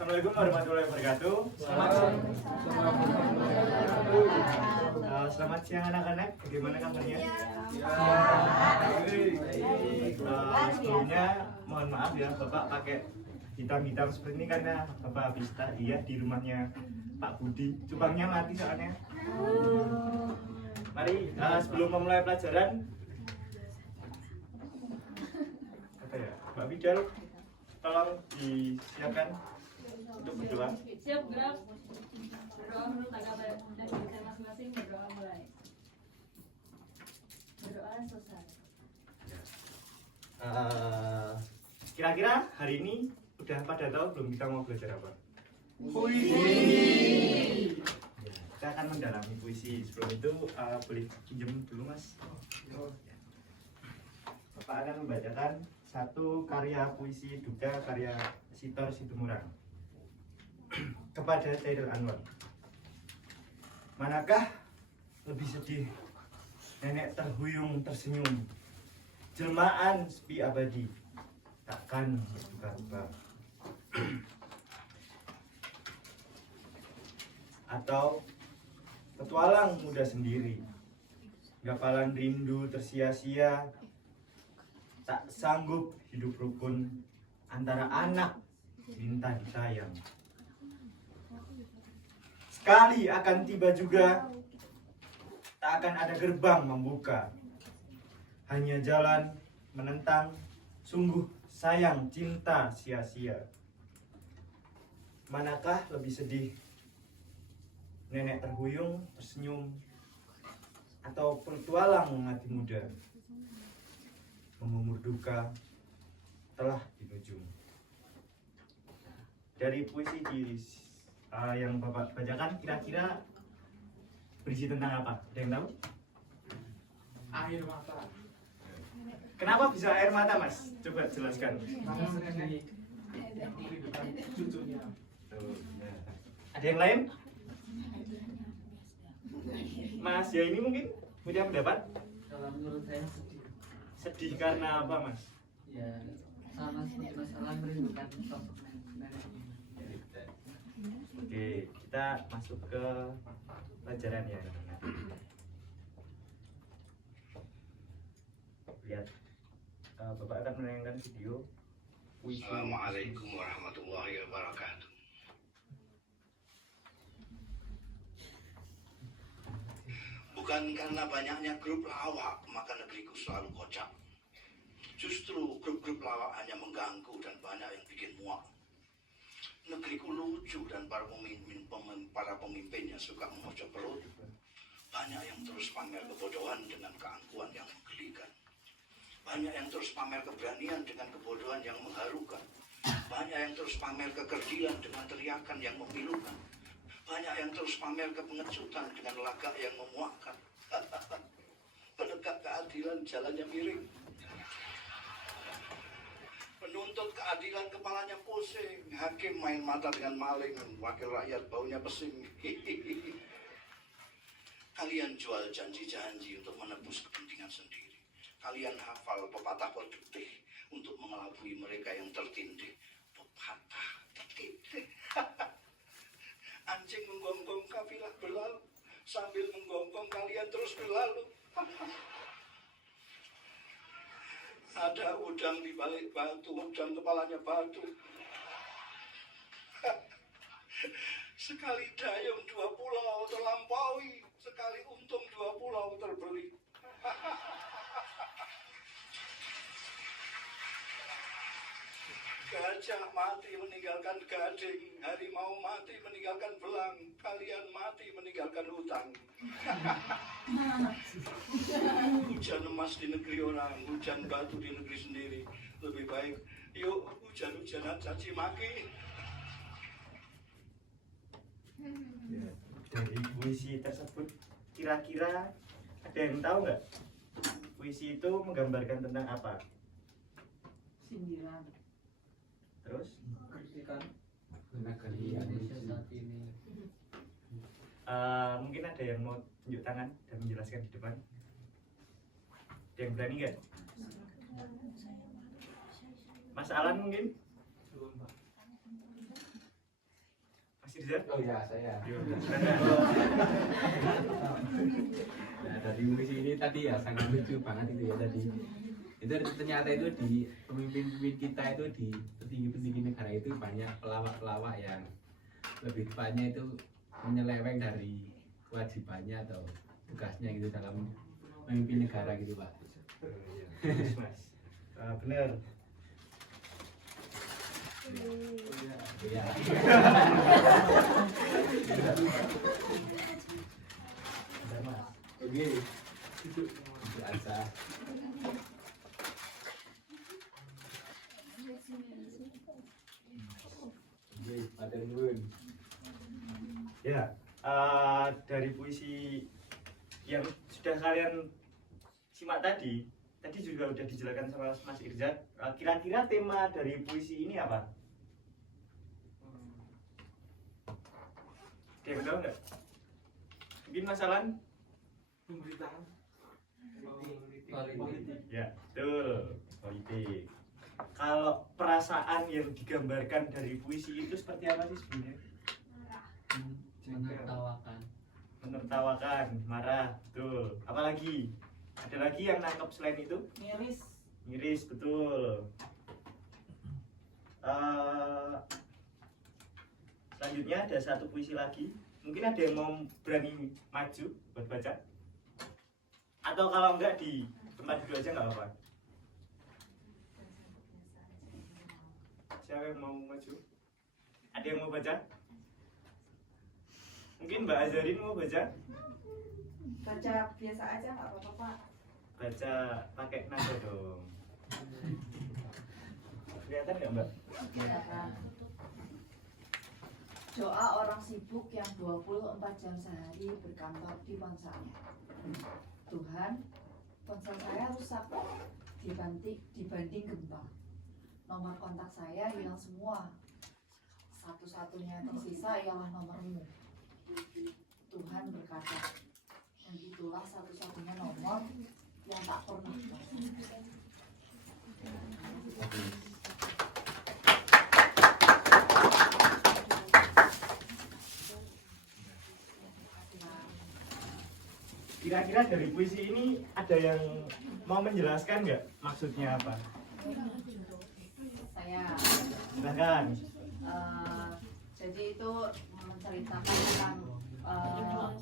Assalamualaikum warahmatullahi wabarakatuh. Selamat siang anak-anak. Bagaimana kabarnya? Sebelumnya mohon maaf ya Bapak pakai hitam-hitam seperti ini karena Bapak habis tadi ya di rumahnya Pak Budi. Cupangnya mati soalnya. Mari sebelum memulai pelajaran, apa ya, Mbak Bidal, tolong disiapkan untuk berdoa. Siap, gerak. Berdoa menurut agama dan kita masing-masing. Berdoa mulai. Berdoa selesai. Kira-kira hari ini udah pada tahu belum kita mau belajar apa? Puisi. Ya, kita akan mendalami puisi. Sebelum itu boleh pinjam dulu Mas. Bapak akan membacakan satu karya puisi duka karya Sitor Situmorang kepada Chairul Anwar. Manakah lebih sedih, nenek terhuyung tersenyum, jelmaan sepi abadi, takkan berduka-duka, atau petualang muda sendiri, gapalan rindu tersia-sia, tak sanggup hidup rukun antara anak minta disayang. Sekali akan tiba juga, tak akan ada gerbang membuka, hanya jalan menentang, sungguh sayang cinta sia-sia. Manakah lebih sedih, nenek terhuyung tersenyum, atau petualang hati muda mengumur duka telah di ujung. Dari puisi yang Bapak bacakan kira-kira berisi tentang apa? Ada yang tahu? Air mata. Kenapa bisa air mata, Mas? Coba jelaskan. Karena sedih yang merindukan cucunya. Ada yang lain? Mas ya ini mungkin punya pendapat? Kalau menurut saya sedih. Sedih karena apa, Mas? Ya sama seperti masalah merindukan sosok nenek. Oke, kita masuk ke pelajaran ya. Lihat, Bapak akan menayangkan video puisi. Assalamualaikum warahmatullahi wabarakatuh. Bukan karena banyaknya grup lawak maka negeriku selalu kocak. Justru grup-grup lawak hanya mengganggu dan banyak yang bikin muak. Negeriku lucu dan para pemimpinnya suka memojok perut. Banyak yang terus pamer kebodohan dengan keangkuhan yang menggelikan. Banyak yang terus pamer keberanian dengan kebodohan yang mengharukan. Banyak yang terus pamer kekerdilan dengan teriakan yang memilukan. Banyak yang terus pamer kepengecutan dengan lagak yang memuakkan. Penegak keadilan jalannya miring. Penuntut keadilan kepalanya pusing. Hakim main mata dengan maling. Wakil rakyat baunya pesing. Kalian jual janji-janji untuk menebus kepentingan sendiri. Kalian hafal pepatah perdutih untuk mengelabui mereka yang tertindih. Pepatah tertindih. Anjing menggonggong kafilah berlalu. Sambil menggonggong kalian terus berlalu. Ada udang di balik batu, udang kepalanya batu. Sekali dayung 2 pulau terlampaui, sekali untung 2 pulau terbeli. Gajah mati meninggalkan gading, harimau mati meninggalkan belang, kalian mati meninggalkan hutang. Hujan emas di negeri orang, hujan batu di negeri sendiri. Lebih baik, yuk hujan-hujanan caci maki. Dari puisi tersebut, kira-kira ada yang tahu nggak? Puisi itu menggambarkan tentang apa? Sindiran. Terus? Kritikan Negeri Indonesia saat ini. Mungkin ada yang mau tunjuk tangan dan menjelaskan di depan. Ada yang berani nggak? Mas Alan mungkin? Irza? Oh ya, saya. Yo. Nah, dari puisi ini tadi ya sangat lucu banget itu ya tadi. Itu ternyata itu di pemimpin-pemimpin kita itu di petinggi-petinggi negara itu banyak pelawak-pelawak yang lebih tepatnya itu menyeleweng dari kewajibannya atau tugasnya gitu dalam memimpin negara gitu Pak. Yes, Mas. Bener. Iya. Bener, Mas. Oke. Itu aja. Oke, Pak Denun. Ya, dari puisi yang sudah kalian simak tadi juga udah dijelaskan sama Mas Irza. Kira-kira tema dari puisi ini apa? Ada yang tahu nggak? Mungkin Mas Alan? Pemerintahan. Politik. Ya, betul. Politik. Kalau perasaan yang digambarkan dari puisi itu seperti apa sih sebenarnya? Menertawakan. Menertawakan, marah, betul. Apalagi? Ada lagi yang nangkep selain itu? Miris, betul. Selanjutnya ada satu puisi lagi. Mungkin ada yang mau berani maju buat baca? Atau kalau enggak di tempat duduk aja nggak apa-apa. Siapa yang mau maju? Ada yang mau baca? Mungkin Mbak Azarin mau baca? Baca biasa aja nggak apa-apa Pak. Baca pakai nada dong. Kelihatan nggak Mbak? Doa orang sibuk yang 24 jam sehari berkantor di ponselnya. Tuhan, ponsel saya rusak dibanding gempa. Nomor kontak saya hilang semua. Satu-satunya yang tersisa ialah nomormu. Tuhan berkata, dan itulah satu-satunya nomor yang tak pernah kosong. Kira-kira dari puisi ini ada yang mau menjelaskan nggak maksudnya apa? Saya Silahkan. jadi itu menceritakan tentang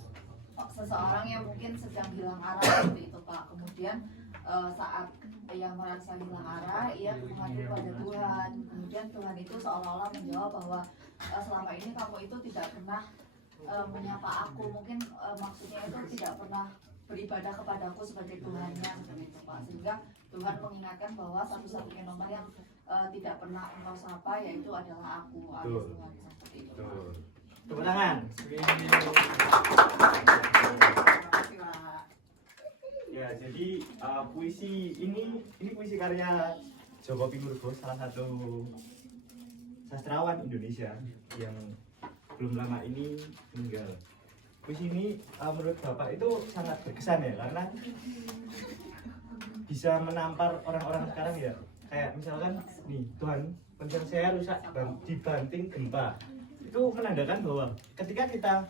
seseorang yang mungkin sedang hilang arah seperti itu Pak. Kemudian saat yang merasa hilang arah, ia menghadap pada Tuhan. Kemudian Tuhan itu seolah-olah menjawab bahwa selama ini kamu itu tidak pernah menyapa aku. Mungkin maksudnya itu tidak pernah beribadah kepadaku sebagai Tuhannya seperti itu Pak. Sehingga Tuhan mengingatkan bahwa satu-satunya nomor yang tidak pernah engkau sapa yaitu adalah aku, alias Tuhan, seperti itu Pak. Tuh. Tepuk tangan. Terima kasih Pak. Ya, jadi puisi ini puisi karya Joko Pinurbo, salah satu sastrawan Indonesia yang belum lama ini meninggal. Puisi ini menurut Bapak itu sangat berkesan ya, karena bisa menampar orang-orang sekarang ya. Kayak misalkan nih, Tuhan, ponsel saya rusak dibanting gempa. Itu menandakan bahwa ketika kita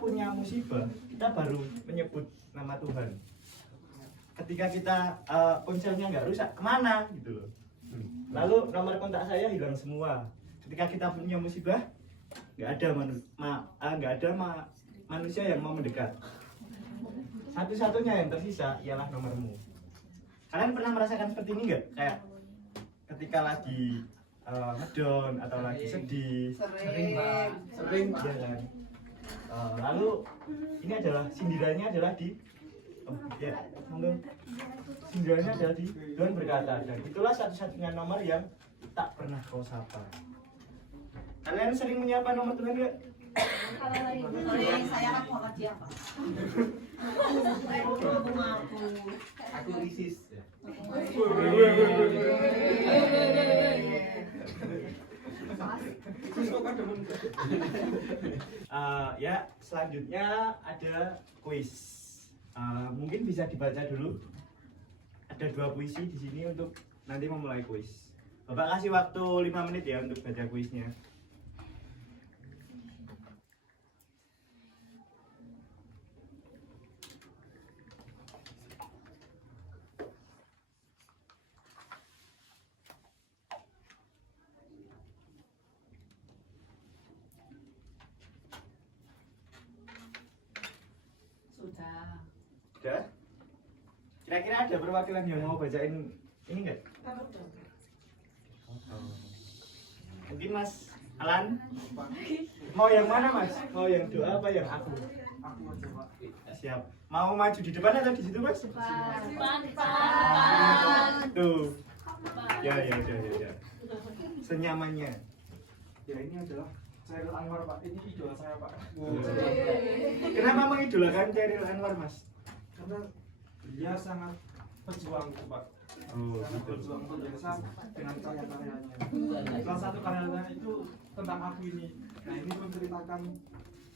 punya musibah, kita baru menyebut nama Tuhan. Ketika kita ponselnya nggak rusak, kemana gitu loh. Lalu nomor kontak saya hilang semua. Ketika kita punya musibah, nggak ada manusia yang mau mendekat. Satu-satunya yang tersisa ialah nomormu. Kalian pernah merasakan seperti ini nggak? Kayak ketika lagi ngedown atau lagi sedih, Sering. ya kan? Lalu ini adalah sindirannya adalah sindirannya adalah di Tuhan berkata, dan itulah satu-satunya nomor yang tak pernah kau sapa. Kalian sering menyapa nomor Tuhan nggak? Sering, saya kan Muhammadiyah Pak. Aku ISIS. Ya, selanjutnya ada kuis. Mungkin bisa dibaca dulu. Ada 2 puisi di sini untuk nanti memulai kuis. Bapak kasih waktu 5 menit ya untuk baca kuisnya. Kira-kira ada perwakilan yang mau bacain ini enggak? Mungkin Mas Alan mau yang mana Mas? Mau yang doa apa yang aku? Aku aja Pak. Siap. Mau maju di depan atau di situ Mas? Depan. Tuh. Ya. Senyamannya. Ya ini adalah Chairil Anwar Pak. Ini idola saya Pak. Kenapa mengidolakan Chairil Anwar Mas? Karena dia sangat berjuang gitu Pak. Oh, Sangat betul. berjuang untuk desa dengan karya-karyanya. Salah satu karyanya itu tentang aku ini. Nah ini menceritakan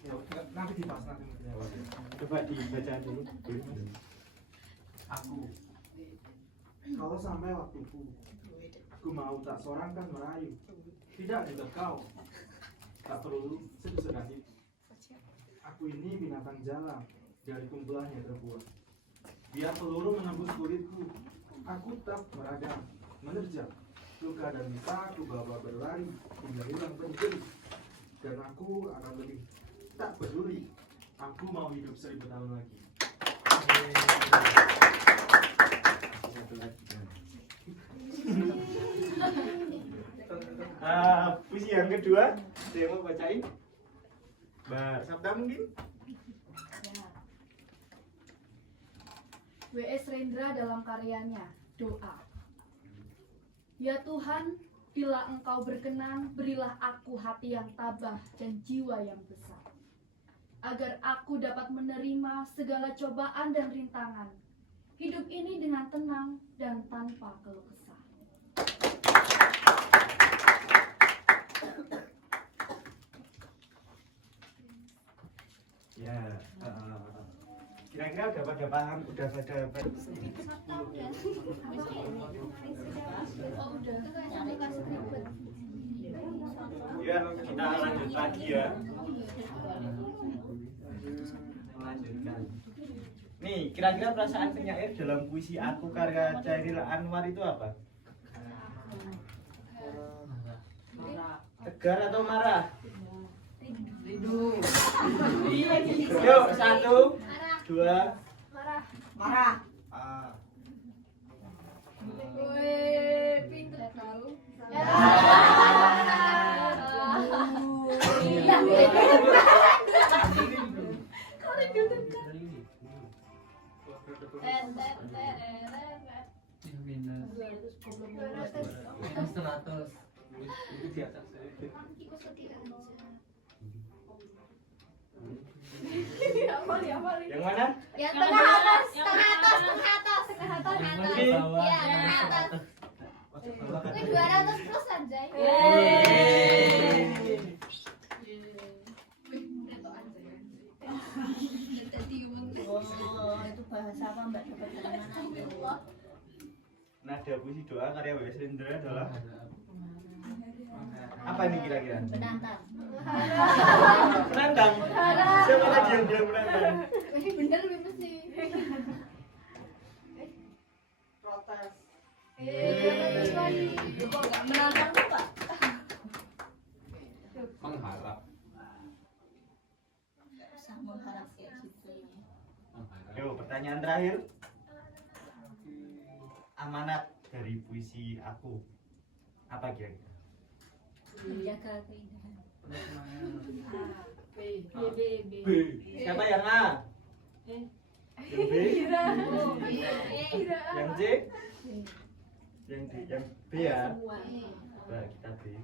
ya nanti dibahas nanti mungkin ya Pak. Coba dibaca dulu. Boleh, Mas? Aku kalau sampai waktuku ku mau tak seorang kan merayu tidak juga kau tak perlu sedih-sedih. Aku ini binatang jalan dari kumpulannya terbuat. Biar peluru menembus kulitku, aku tetap meradang, menerjang luka dan luka aku bawa berlari hingga hilang penjeli. Dan aku akan lebih tak peduli. Aku mau hidup 1000 tahun lagi. Satu lagi. Puisi yang kedua, saya mau bacain. Mbak Sabda mungkin? W.S. Rendra dalam karyanya Doa. Ya Tuhan, bila Engkau berkenan, berilah aku hati yang tabah dan jiwa yang besar, agar aku dapat menerima segala cobaan dan rintangan, hidup ini dengan tenang dan tanpa keluh kesah. Ya. Kira-kira udah pada paham, udah pada Oh udah, aku kasih ribet. ya, kita lanjut lagi ya. Melanjutkan. Nih, kira-kira perasaan penyair dalam puisi Aku karya Chairil Anwar itu apa? Tegar atau marah? Rindu. Yuk, 1, 2, Marah. Wih, pinter tahu. Minus 100. yang mana? Ya tengah atas. Mungkin. Iya, tengah atas. Ini 200 plus aja. Oh, itu bahasa apa Mbak? Dapat dari mana itu? Nada puisi doa karya W.S. Rendra adalah apa nih kira-kira? Menantang. Menantang. Siapa lagi yang bilang menantang? Bener bener sih. Protes. Bagus sekali. Kok nggak menantang tuh Pak? Mengharap. Bisa mengharap kayak gitu. Yuk, pertanyaan terakhir. Amanat dari puisi Aku apa kira-kira? Menjaga keindahan. B. Siapa yang A? Yang B? Yang C? Yang D? Yang B ya? Nah, kita B.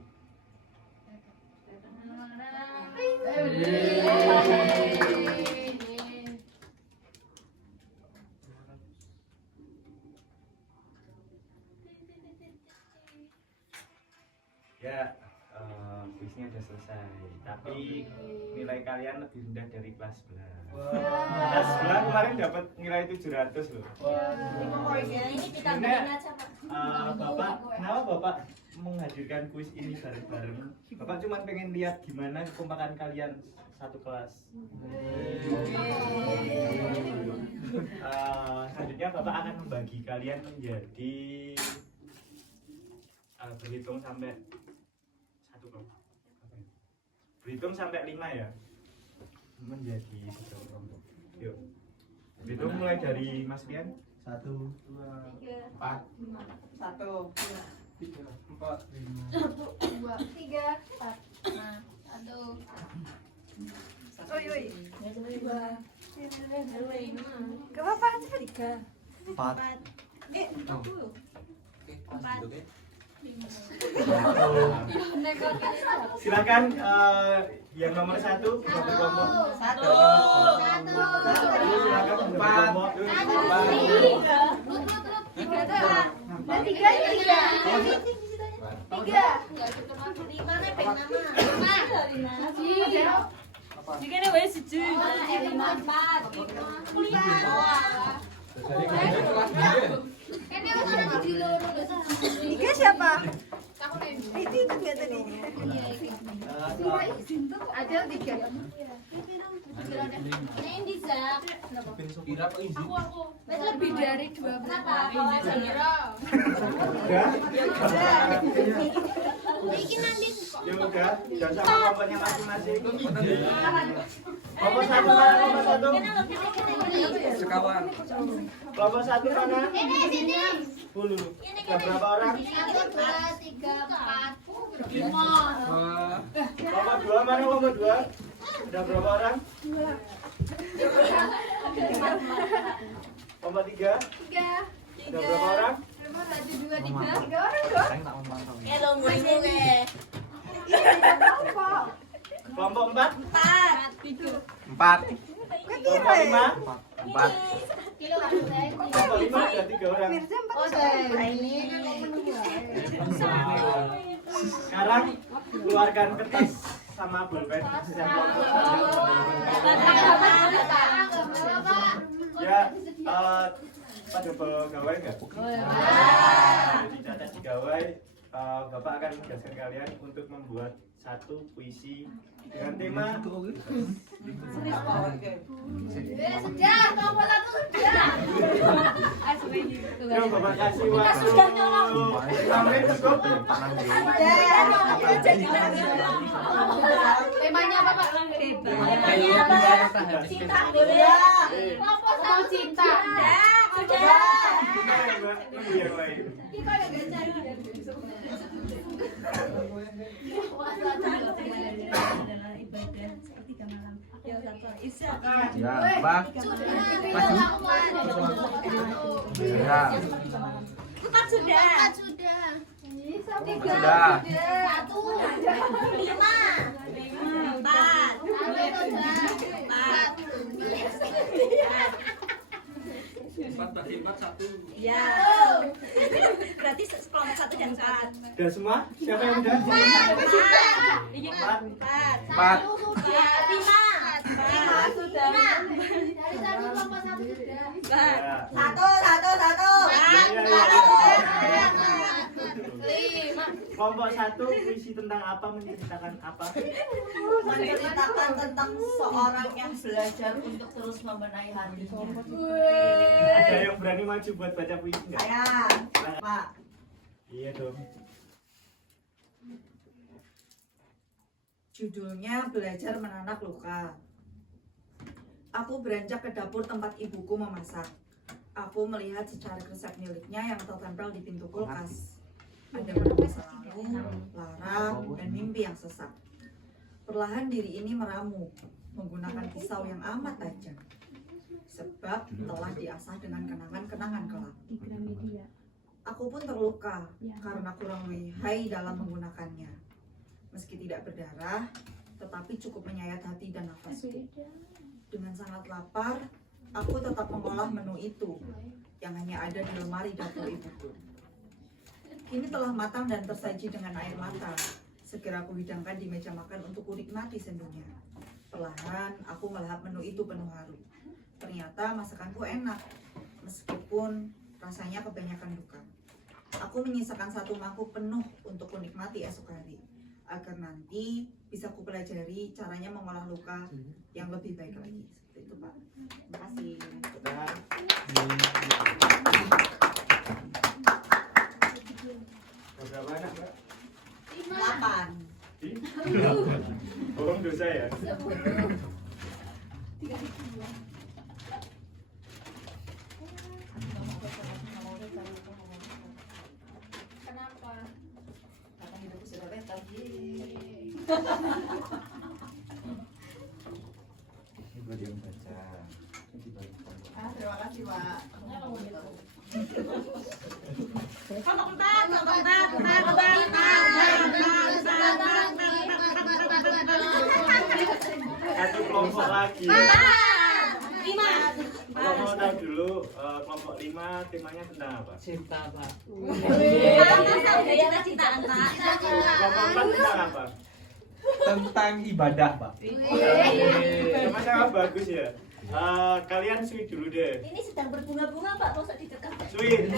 Ya, kuisnya udah selesai. Tapi nilai kalian lebih rendah dari kelas sebelah. Kelas sebelah kemarin dapat nilai 700 loh. Ini kita beliin aja Pak. Bapak, kenapa Bapak menghadirkan kuis ini bareng-bareng? Bapak cuma pengen lihat gimana kekompakan kalian satu kelas. Selanjutnya Bapak akan membagi kalian menjadi berhitung sampai berhitung sampai 5 ya, menjadi satu kelompok. Yuk, berhitung mulai dari Mas Rian 1, 2, 4, 1, 3, 4, 5. 2, 3, 4. Nah, 1. Oi, oi. 2. Gak apa-apa, cepet. 4. Oke. Silakan yang nomor 1 berkelompok. Satu. Silakan berkelompok. 3. Jikane wis siji. Tiga siapa? Itu ikut gak tadi? Ada 3. Kira apa isi? Lebih dari 2. Ya udah, jangan sama kelompoknya masing-masing. Kelompok 1 mana? Kelompok 1. Sekawan. Kelompok 1 mana? 10. Ada berapa orang? 1, 2, 3, 4, 5. Kelompok 2 mana? Kelompok 2. Ada berapa orang? 2. Kelompok 3. 3. Ada berapa orang? 1, 2, 3. 3 orang dong. Kelompok 4. 4. Kelompok 5. 4. Kelompok 5 ada 3 orang. Sekarang keluarkan kertas sama pulpen yang kelompok ya pada pegawai nggak? Jadi catat pegawai, Bapak akan menugaskan kalian untuk membuat satu puisi dengan tema Sudah, kelompok 1 sudah. yang Bapak kasih waktu 5 menit cukup. Temanya apa, Pak? Cinta. Kelompok 1 cinta. Sudah. Nunggu yang lain. Ya, Pak. Ya. 4 sudah. 4 sudah. 3 Sudah. 1, 5, 4. Ya. Berarti kelompok 1 dan 4. Udah semua? Siapa yang udah? 4. 4. 5 sudah. Dari tadi kelompok 1 sudah. Satu. Kelompok 1 puisi tentang apa, menceritakan apa? Menceritakan tentang seorang yang belajar untuk terus membenahi hatinya. Ada yang berani maju buat baca puisi nggak? Saya, Pak. Iya dong. Judulnya Belajar Menanak Luka. Aku beranjak ke dapur tempat ibuku memasak. Aku melihat secara resep miliknya yang tertempel di pintu kulkas. Ada masa lalu, lara, dan mimpi yang sesak. Perlahan diri ini meramu, menggunakan pisau yang amat tajam. Sebab telah diasah dengan kenangan-kenangan kelak. Aku pun terluka karena kurang lihai dalam menggunakannya. Meski tidak berdarah, tetapi cukup menyayat hati dan nafasku. Dengan sangat lapar, aku tetap mengolah menu itu yang hanya ada di lemari dapur ibuku. Kini telah matang dan tersaji dengan air mata. Segera aku hidangkan di meja makan untuk kunikmati sendunya. Perlahan, aku melahap menu itu penuh haru. Ternyata masakanku enak, meskipun rasanya kebanyakan duka. Aku menyisakan satu mangkuk penuh untuk kunikmati esok hari, agar nanti bisa kupelajari caranya mengolah luka yang lebih baik lagi. Seperti itu, Pak. Terima kasih. Berapa anak, Mbak? 8. Bohong dosa ya? Ibu yang baca. Terima kasih Pak. Satu kelompok lagi. Kalau mau tahu dulu kelompok 5 temanya tentang apa? Cinta, Pak. Kelompok 4 tentang apa? Tentang ibadah, Pak. Sama-sama bagus ya. Kalian sweet dulu deh. Ini sedang berbunga-bunga Pak, masa didekat. Sweet.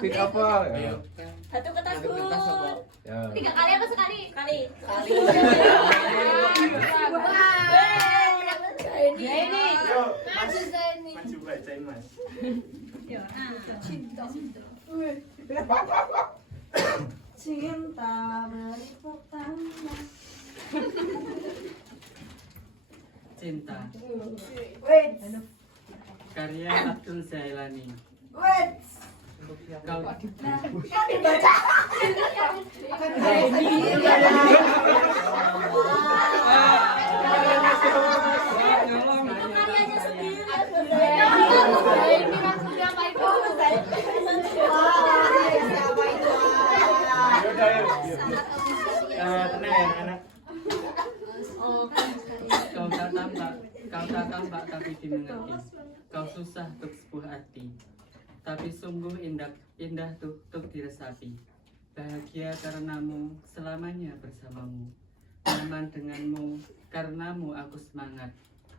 Fit apa? Ayo. Satu kertas Satu kertas, Bu. Pak. Ya. 3 kali apa sekali? Kali. Ini. Yuk, Mas. Maju bacain Mas. Cinta bertepuk tangan. Cinta. Wait, Karya Abdul Zailani. wait. Kau Kan dibaca. Karyanya sendiri. Ini maksudnya apa itu? Siapa itu? Yaudah, yuk. Tenang ya anak. kau tak tampak tapi dimengerti. Kau susah untuk sebuah arti, tapi sungguh indah tuh untuk diresapi. Bahagia karenamu, selamanya bersamamu. Nyaman denganmu, karenamu aku semangat.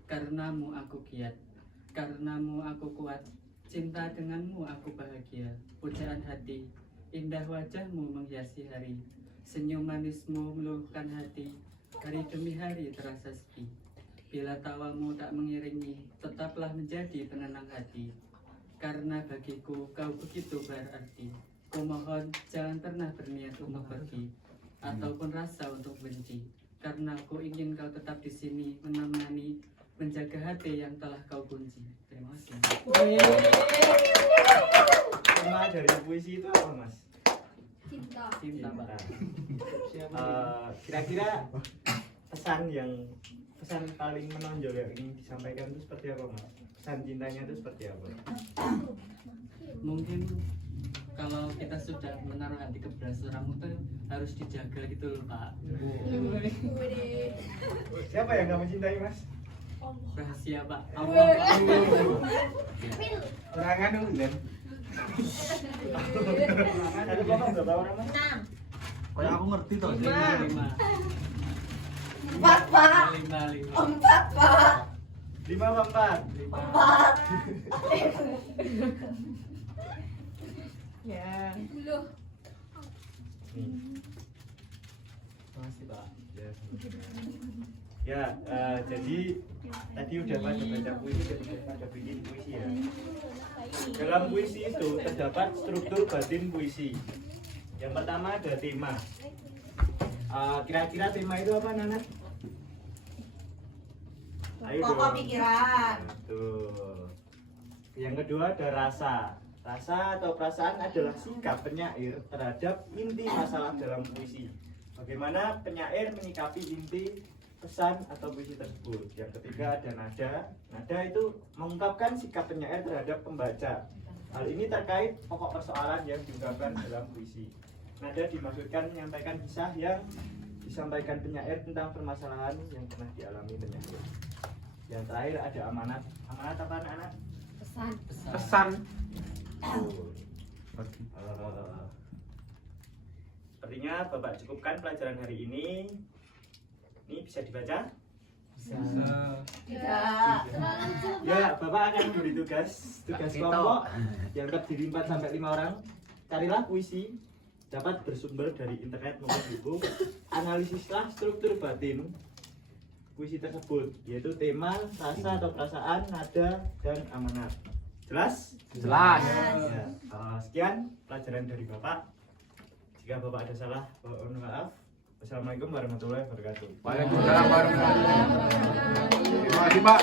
Karenamu aku giat, karenamu aku kuat. Cinta denganmu aku bahagia. Pujaan hati, indah wajahmu menghiasi hari. Senyum manismu meluluhkan hati. Hari demi hari terasa sepi. Bila tawamu tak mengiringi, tetaplah menjadi penenang hati. Karena bagiku kau begitu berarti. Kumohon jangan pernah berniat untuk pergi ataupun rasa untuk benci. Karena aku ingin kau tetap di sini menemani, menjaga hati yang telah kau kunci. Terima kasih. Tema dari puisi itu apa Mas? Cinta. Cinta, Pak. Kira-kira pesan paling menonjol yang ingin disampaikan itu seperti apa Mas? Pesan cintanya itu seperti apa? Mungkin kalau kita sudah menaruh hati kepada seorang itu harus dijaga gitu loh, Pak. Siapa yang nggak mencintai Mas? Rahasia, Pak. Allah, Pak. Serangan dulu, Len. Satu kelompok berapa orang Mas? 6. Kayak aku ngerti toh. 5. 4 Pak. 5. 4 Pak. 5 apa 4? 4. Ya. Loh, Makasih, Pak. Ya, jadi tadi udah pada baca puisi dan udah pada bikin puisi ya. Dalam puisi itu terdapat struktur batin puisi. Yang pertama ada tema. Kira-kira tema itu apa Nana? Ayo Pokok dong. pikiran. Betul. Yang kedua ada rasa. Rasa atau perasaan adalah sikap penyair terhadap inti masalah dalam puisi. Bagaimana penyair menyikapi inti pesan atau puisi tersebut. Yang ketiga ada nada. Nada itu mengungkapkan sikap penyair terhadap pembaca. Hal ini terkait pokok persoalan yang diungkapkan dalam puisi. Nada dimaksudkan menyampaikan kisah yang disampaikan penyair tentang permasalahan yang pernah dialami penyair. Yang terakhir ada amanat. Amanat apa anak-anak? pesan. Pesan. Sepertinya Bapak cukupkan pelajaran hari ini. Ini bisa dibaca? Tidak. Ya, Bapak akan memberi tugas kelompok yang terdiri 4 sampai 5 orang. Carilah puisi dapat bersumber dari internet maupun buku. Analisislah struktur batin puisi tersebut, yaitu tema, rasa atau perasaan, nada, dan amanat. Jelas? Jelas. Ya, sekian pelajaran dari Bapak. Jika Bapak ada salah, mohon maaf. Wassalamualaikum warahmatullahi wabarakatuh. Waalaikumsalam warahmatullahi wabarakatuh. Terima kasih, Pak.